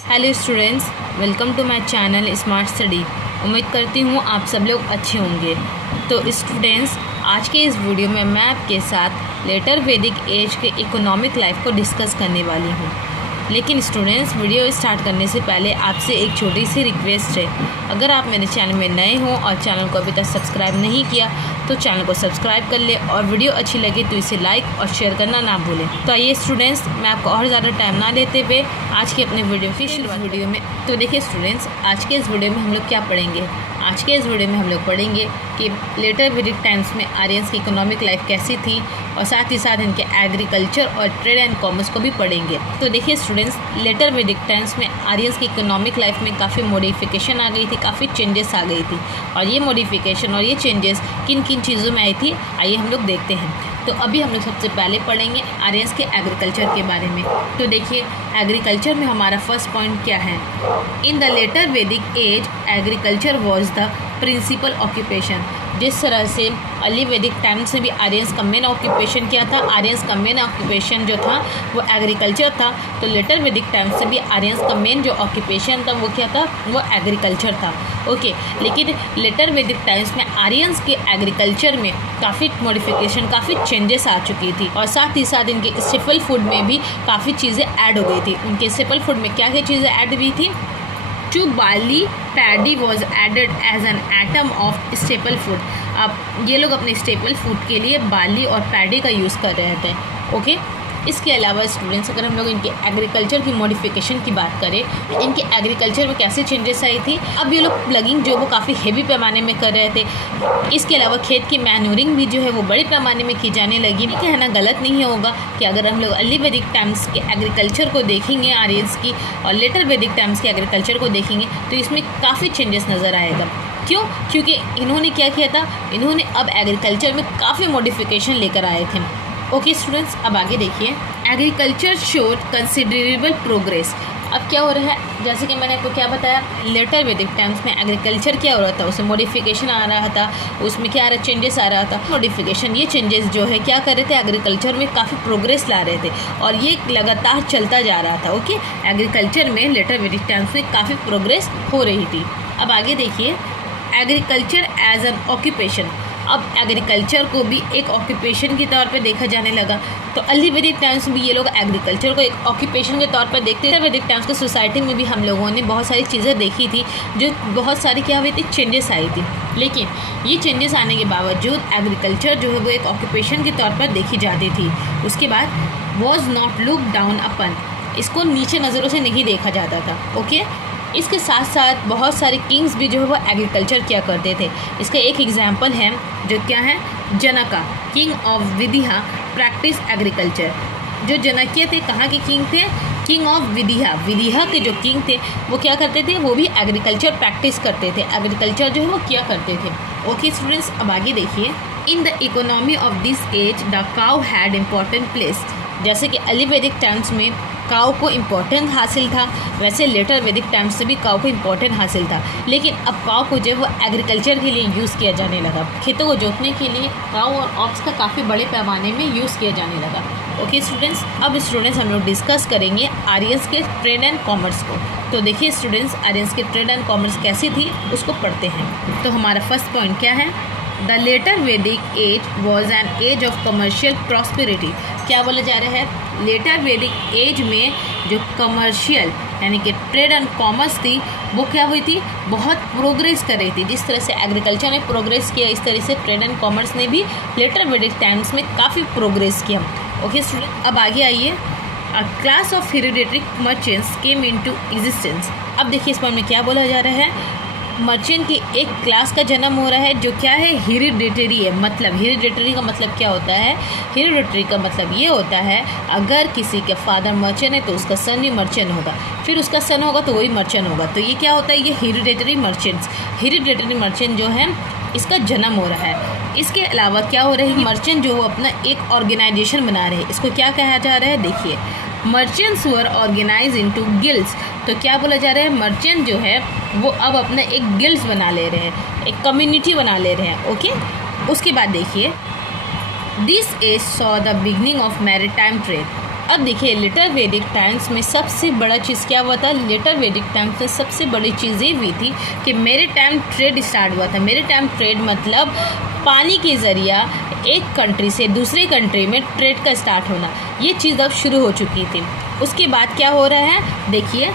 Hello students, welcome to my channel smart study. उम्मीद करती हूँ आप सब लोग अच्छे होंगे। तो स्टूडेंट्स, आज के इस वीडियो में मैं आपके साथ लेटर वैदिक एज के इकोनॉमिक लाइफ को डिस्कस करने वाली हूँ। लेकिन स्टूडेंट्स, वीडियो स्टार्ट करने से पहले आपसे एक छोटी सी रिक्वेस्ट है। अगर आप मेरे चैनल में नए हों और चैनल को अभी तक सब्सक्राइब नहीं किया तो चैनल को सब्सक्राइब कर ले और वीडियो अच्छी लगे तो इसे लाइक और शेयर करना ना भूलें। तो आइए स्टूडेंट्स, मैं आपको और ज़्यादा टाइम ना लेते हुए आज की अपने वीडियो की शुरुआत वीडियो में। तो देखिए स्टूडेंट्स, आज के इस वीडियो में हम लोग क्या पढ़ेंगे। आज के इस वीडियो में हम लोग पढ़ेंगे कि लेटर वैदिक टाइम्स में आर्यंस की इकोनॉमिक लाइफ कैसी थी और साथ ही साथ इनके एग्रीकल्चर और ट्रेड एंड कॉमर्स को भी पढ़ेंगे। तो देखिए स्टूडेंट्स, लेटर वैदिक टाइम्स में आर्यंस की इकोनॉमिक लाइफ में काफ़ी मॉडिफिकेशन आ गई थी, काफ़ी चेंजेस आ गई थी। और ये मॉडिफिकेशन और ये चेंजेस किन किन चीज़ों में आई थी, आइए हम लोग देखते हैं। तो अभी हम लोग सबसे पहले पढ़ेंगे आर्यंस के एग्रीकल्चर के बारे में। तो देखिए एग्रीकल्चर में हमारा फर्स्ट पॉइंट क्या है। In the later Vedic age agriculture was the principal occupation. जिस तरह से अर्ली वैदिक टाइम्स में भी आर्यंस का मेन ऑक्यूपेशन क्या था, आर्यंस का मेन ऑक्यूपेशन जो था वो एग्रीकल्चर था। तो लेटर वैदिक टाइम्स से भी आर्यंस का मेन जो ऑक्यूपेशन था वो क्या था, वो एग्रीकल्चर था। ओके, लेकिन लेटर वैदिक टाइम्स में आर्यंस के एग्रीकल्चर में काफ़ी मॉडिफिकेशन, काफ़ी चेंजेस आ चुकी थी। और साथ ही साथ इनके स्टेपल फूड में भी काफ़ी चीज़ें ऐड हो गई थी। उनके स्टेपल फूड में क्या क्या चीज़ें ऐड हुई थी। To barley paddy was added as an item of staple food. अब ये लोग अपने स्टेपल फूड के लिए बार्ली और पैडी का यूज़ कर रहे थे। ओके, इसके अलावा स्टूडेंट्स, अगर हम लोग इनके एग्रीकल्चर की मॉडिफिकेशन की बात करें, इनके एग्रीकल्चर में कैसे चेंजेस आई थी। अब ये लोग प्लगिंग जो वो काफ़ी हेवी पैमाने में कर रहे थे। इसके अलावा खेत की मैन्यूरिंग भी जो है वो बड़े पैमाने में की जाने लगी। ठीक है ना, गलत नहीं होगा कि अगर हम लोग अर्ली वैदिक टाइम्स के एग्रीकल्चर को देखेंगे आर्यंस की और लेटर वैदिक टाइम्स के एग्रीकल्चर को देखेंगे तो इसमें काफ़ी चेंजेस नज़र आएगा। क्यों? क्योंकि इन्होंने क्या किया था, इन्होंने अब एग्रीकल्चर में काफ़ी मॉडिफिकेशन लेकर आए थे। ओके स्टूडेंट्स, अब आगे देखिए। Agriculture showed considerable progress. अब क्या हो रहा है, जैसे कि मैंने आपको क्या बताया, लेटर वैदिक टाइम्स में एग्रीकल्चर क्या हो रहा था, उसमें मॉडिफिकेशन आ रहा था, उसमें क्या आ रहा, चेंजेस आ रहा था। मॉडिफिकेशन, ये चेंजेस जो है क्या कर रहे थे, एग्रीकल्चर में काफ़ी प्रोग्रेस ला रहे थे और ये लगातार चलता जा रहा था। ओके, एग्रीकल्चर में लेटर वैदिक टाइम्स में काफ़ी प्रोग्रेस हो रही थी। अब आगे देखिए, एग्रीकल्चर एज एन ऑक्यूपेशन। अब एग्रीकल्चर को भी एक ऑक्यूपेशन के तौर पे देखा जाने लगा। तो अर्ली वैदिक टाइम्स में भी ये लोग एग्रीकल्चर को एक ऑक्यूपेशन के तौर पर देखते थे। वैदिक टाइम्स के सोसाइटी में भी हम लोगों ने बहुत सारी चीज़ें देखी थी, जो बहुत सारी क्या हुई थी, चेंजेस आई थी। लेकिन ये चेंजेस आने के बावजूद एग्रीकल्चर जो है वो एक ऑक्यूपेशन के तौर पर देखी जाती थी। उसके बाद वॉज नॉट लुक डाउन अपन, इसको नीचे नज़रों से नहीं देखा जाता था। ओके, इसके साथ साथ बहुत सारे किंग्स भी जो है वो एग्रीकल्चर किया करते थे। इसका एक एग्जांपल है जो क्या है, जनका किंग ऑफ विदिहा प्रैक्टिस एग्रीकल्चर। जो जनकीय थे, कहाँ के किंग थे, किंग ऑफ विदिहा। विदिहा के जो किंग थे वो क्या करते थे, वो भी एग्रीकल्चर प्रैक्टिस करते थे, एग्रीकल्चर जो है वो किया करते थे। ओके स्टूडेंट्स, अब आगे देखिए। In the economy of this age the cow had important place. जैसे कि अर्ली वैदिक टाइम्स में काऊ को इम्पोर्टेंस हासिल था, वैसे लेटर वैदिक टाइम्स से भी काऊ को इम्पोर्टेंस हासिल था। लेकिन अब काऊ को जो है वो एग्रीकल्चर के लिए यूज़ किया जाने लगा। खेतों को जोतने के लिए काऊ और ऑक्स का काफ़ी बड़े पैमाने में यूज़ किया जाने लगा। ओके स्टूडेंट्स, अब स्टूडेंट्स हम लोग डिस्कस करेंगे आर्यंस के ट्रेड एंड कॉमर्स को। तो देखिए स्टूडेंट्स, आर्यंस के ट्रेड एंड कॉमर्स कैसी थी उसको पढ़ते हैं। तो हमारा फर्स्ट पॉइंट क्या है, the later Vedic age was an age of commercial prosperity. क्या बोला जा रहा है, लेटर वैदिक एज में जो कमर्शियल यानी कि ट्रेड एंड कॉमर्स थी वो क्या हुई थी, बहुत प्रोग्रेस कर रही थी। जिस तरह से एग्रीकल्चर ने प्रोग्रेस किया, इस तरह से ट्रेड एंड कॉमर्स ने भी लेटर वैदिक टाइम्स में काफ़ी प्रोग्रेस किया। ओके स्टूडेंट, अब आगे आइए। अ class of hereditary merchants came into existence. अब देखिए इस पर में क्या बोला जा रहा है, मर्चेंट की एक क्लास का जन्म हो रहा है जो क्या है, हेरिडेटरी है। मतलब हेरिडेटरी का मतलब क्या होता है, हेरिडेटरी का मतलब ये होता है अगर किसी के फादर मर्चेंट है तो उसका सन भी मर्चेंट होगा, फिर उसका सन होगा तो वही मर्चेंट होगा। तो ये क्या होता है, ये हेरिडेटरी मर्चेंट्स, हेरिडेटरी मर्चेंट जो है इसका जन्म हो रहा है। इसके अलावा क्या हो रहा है, मर्चेंट जो अपना एक ऑर्गेनाइजेशन बना रहे हैं, इसको क्या कहा जा रहा है, देखिए merchants were organise into guilds. तो क्या बोला जा रहा है, मर्चेंट जो है वो अब अपना एक गिल्ड्स बना ले रहे हैं, एक कम्युनिटी बना ले रहे हैं। ओके, उसके बाद देखिए this age saw the beginning of maritime trade. अब देखिए लेटर वैदिक टाइम्स में सबसे बड़ा चीज़ क्या हुआ था। लेटर वैदिक टाइम्स में सबसे बड़ी चीज़ ये हुई थी कि मेरे टाइम ट्रेड स्टार्ट हुआ था। मेरे टाइम ट्रेड मतलब पानी के ज़रिया एक कंट्री से दूसरे कंट्री में ट्रेड का स्टार्ट होना, ये चीज़ अब शुरू हो चुकी थी। उसके बाद क्या हो रहा है देखिए,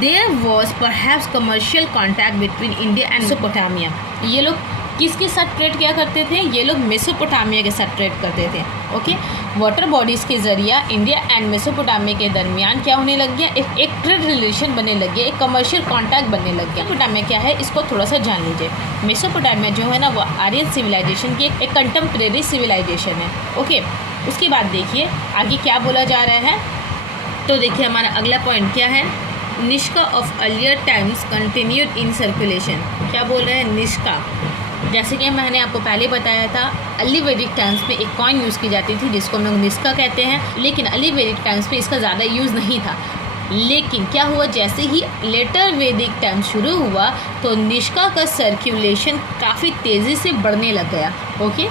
there was perhaps commercial contact between India and Mesopotamia. ये लोग किसके साथ ट्रेड क्या करते थे, ये लोग मेसोपोटामिया के साथ ट्रेड करते थे। ओके, वाटर बॉडीज़ के ज़रिया इंडिया एंड मेसोपोटामिया के दरमियान क्या होने लग गया, एक ट्रेड रिलेशन बनने लग गया, एक कमर्शियल कॉन्टैक्ट बनने लग गया। मेसोपोटामिया क्या है इसको थोड़ा सा जान लीजिए। मेसोपोटामिया जो है ना वो आर्यन सिविलाइजेशन की एक कंटेम्प्रेरी सिविलाइजेशन है। ओके, उसके बाद देखिए आगे क्या बोला जा रहा है। तो देखिए हमारा अगला पॉइंट क्या है, Nishka of earlier times continued in circulation. क्या बोल रहे हैं, निष्का। जैसे कि मैंने आपको पहले बताया था, अर्ली वैदिक टाइम्स में एक कॉइन यूज़ की जाती थी जिसको हम लोग निष्का कहते हैं, लेकिन अर्ली वैदिक टाइम्स में इसका ज़्यादा यूज़ नहीं था। लेकिन क्या हुआ, जैसे ही लेटर वैदिक टाइम शुरू हुआ तो निष्का का सर्कुलेशन काफ़ी तेज़ी से बढ़ने लग गया। ओके,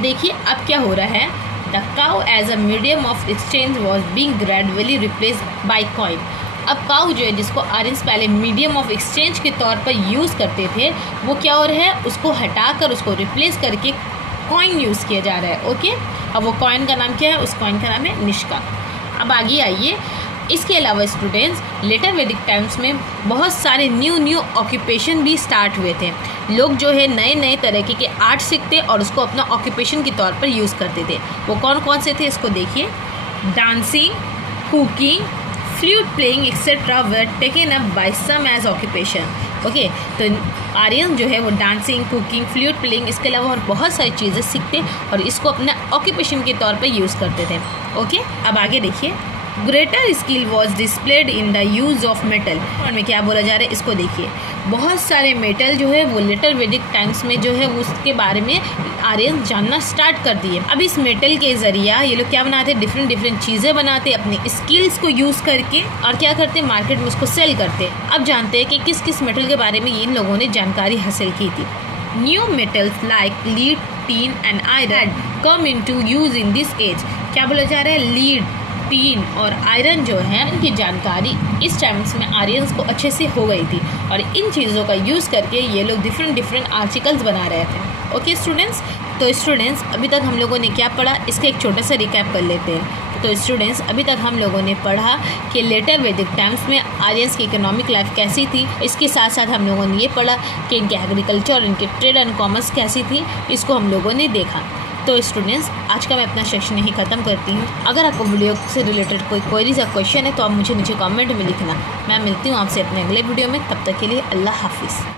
देखिए अब क्या हो रहा है, the cow as a medium of exchange was being gradually replaced by coin. अब काउ जो है जिसको आर्यंस पहले मीडियम ऑफ एक्सचेंज के तौर पर यूज़ करते थे, वो क्या हो रहा है, उसको हटाकर उसको रिप्लेस करके कॉइन यूज़ किया जा रहा है। ओके, अब वो कॉइन का नाम क्या है, उस कॉइन का नाम है निष्का। अब आगे आइए, इसके अलावा स्टूडेंट्स लेटर वैदिक टाइम्स में बहुत सारे न्यू ऑक्यूपेशन भी स्टार्ट हुए थे। लोग जो है नए नए तरीके के आर्ट सीखते और उसको अपना ऑक्यूपेशन के तौर पर यूज़ करते थे। वो कौन कौन से थे इसको देखिए, dancing, cooking, flute playing etcetera were taken up by some as occupation. Okay, तो आर्यन जो है वो डांसिंग, कुकिंग, फ्लूट प्लेइंग, इसके अलावा और बहुत सारी चीज़ें सीखते और इसको अपना ऑक्यूपेशन के तौर पर यूज़ करते थे। ओके, अब आगे देखिए, greater skill was displayed in the use of metal. और में क्या बोला जा रहा है इसको देखिए, बहुत सारे मेटल जो है वो लेटर वैदिक टाइम्स में जो है उसके बारे में आर्यन जानना स्टार्ट कर दिए। अब इस मेटल के ज़रिया ये लोग क्या बनाते, डिफरेंट चीज़ें बनाते अपनी स्किल्स को यूज़ करके, और क्या करते, मार्केट में उसको सेल करते। अब जानते हैं कि किस किस मेटल के बारे में इन लोगों ने जानकारी हासिल की थी। New metals like lead, tin and iron come into use in this age. क्या बोला जा रहा है, लीड, टीन और आयरन जो है इनकी जानकारी इस टाइम्स में आर्यंस को अच्छे से हो गई थी और इन चीज़ों का यूज़ करके ये लोग डिफरेंट आर्टिकल्स बना रहे थे। ओके स्टूडेंट्स, तो स्टूडेंट्स अभी तक हम लोगों ने क्या पढ़ा, इसका एक छोटा सा रिकैप कर लेते हैं। तो स्टूडेंट्स अभी तक हम लोगों ने पढ़ा कि लेटर वैदिक टाइम्स में आर्यंस की इकोनॉमिक लाइफ कैसी थी। इसके साथ साथ हम लोगों ने ये पढ़ा कि इनके एग्रीकल्चर और इनके ट्रेड एंड कॉमर्स कैसी थी, इसको हम लोगों ने देखा। तो स्टूडेंट्स आज का मैं अपना सेक्शन यहीं ख़त्म करती हूँ। अगर आपको वीडियो से रिलेटेड कोई क्वेरीज या क्वेश्चन है तो आप मुझे नीचे कमेंट में लिखना। मैं मिलती हूँ आपसे अपने अगले वीडियो में, तब तक के लिए अल्लाह हाफिज़।